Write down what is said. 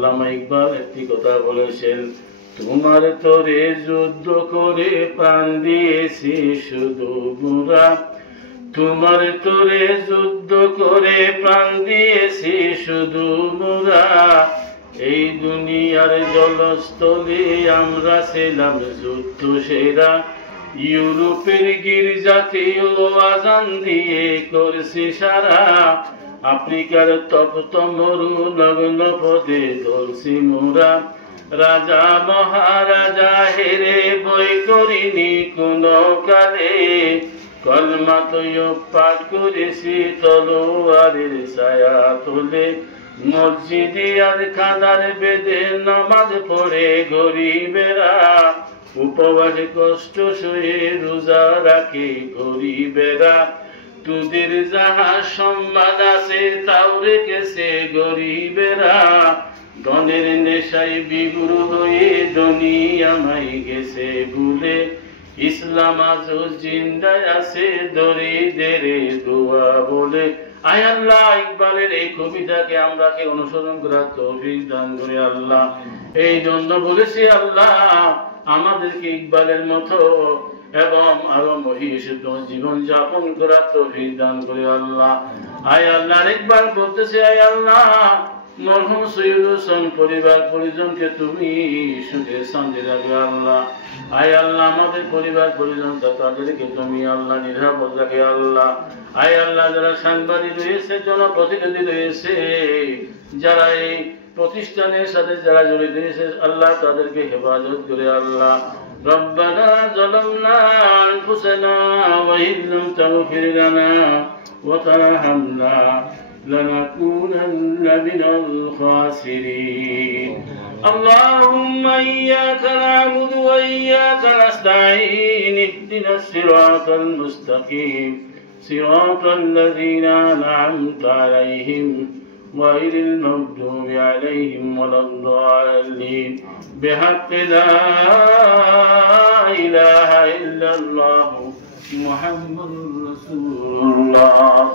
আল্লামা ইকবাল একটি কথা বলেছেন, তোমার তরে যুদ্ধ করে প্রাণ দিয়েছি শুধু মোরা, তোমার তরে যুদ্ধ করে প্রাণ দিয়েছি শুধু মোরা, এই দুনিয়ার জলস্থলে আমরা ছিলাম যুদ্ধ সেরা, ইউরোপের গির্জাতে আজান দিয়ে করছি সারা, আফ্রিকার তপ্ত মরু নগ্ন পদে ধরছি মোরা, রাজা মহারাজা হেরে বই করিনি কোন কালে, কলমা তৈয়ব পাঠ করেছি তলোয়ারের ছায়া তোলে, মসজিদে আর খানার বেদে নামাজ পড়ে গরিবেরা, উপবাসে কষ্ট সয়ে রোজা রাখে গরিবেরা, তোদের যাহা সম্মান আছে তাও রেখেছে গরিবেরা, ধনের নেশায় বিগুর হয়ে দুনিয়ায় গেছে ভুলে, ইসলাম আজও জিন্দায় আছে দরিদ্রের দোয়া বলে। আয় আল্লাহ, ইকবালের এই কবিতাকে আমরাকে অনুসরণ করার তৌফিক দান করে আল্লাহ। এই জন্য বলেছি আল্লাহ, আমাদেরকে ইকবালের মতো এবং আরো মহিষিত জীবন যাপন করার তৌফিক দান করে আল্লাহ। আয় আল্লাহ, ইকবাল বলতেছে, আয় আল্লাহ, মরহুম সৈয়দ হোসেন পরিবার পরিজনকে তুমি সুখে শান্তি রাখবে আল্লাহ। আয় আল্লাহ, আমাদের পরিবার পরিজন তাদেরকে তুমি আল্লাহ নিরাপদ রাখে আল্লাহ। আয় আল্লাহ, যারা সাংবাদিক রয়েছে, জনপ্রতিনিধি রয়েছে, যারা এই প্রতিষ্ঠানের সাথে যারা জড়িত রয়েছে আল্লাহ, তাদেরকে হেফাজত করে আল্লাহ। রব্বানা যালামনা আনফুসানা ওয়া ইন লাম তাগফির লানা ওয়া তারহামনা لنكونن من الخاسرين. اللهم إياك نعبد وإياك نستعين، اهدنا الصراط المستقيم صراط الذين أنعمت عليهم غير المغضوب عليهم ولا الضالين، بحق لا إله إلا الله محمد رسول الله.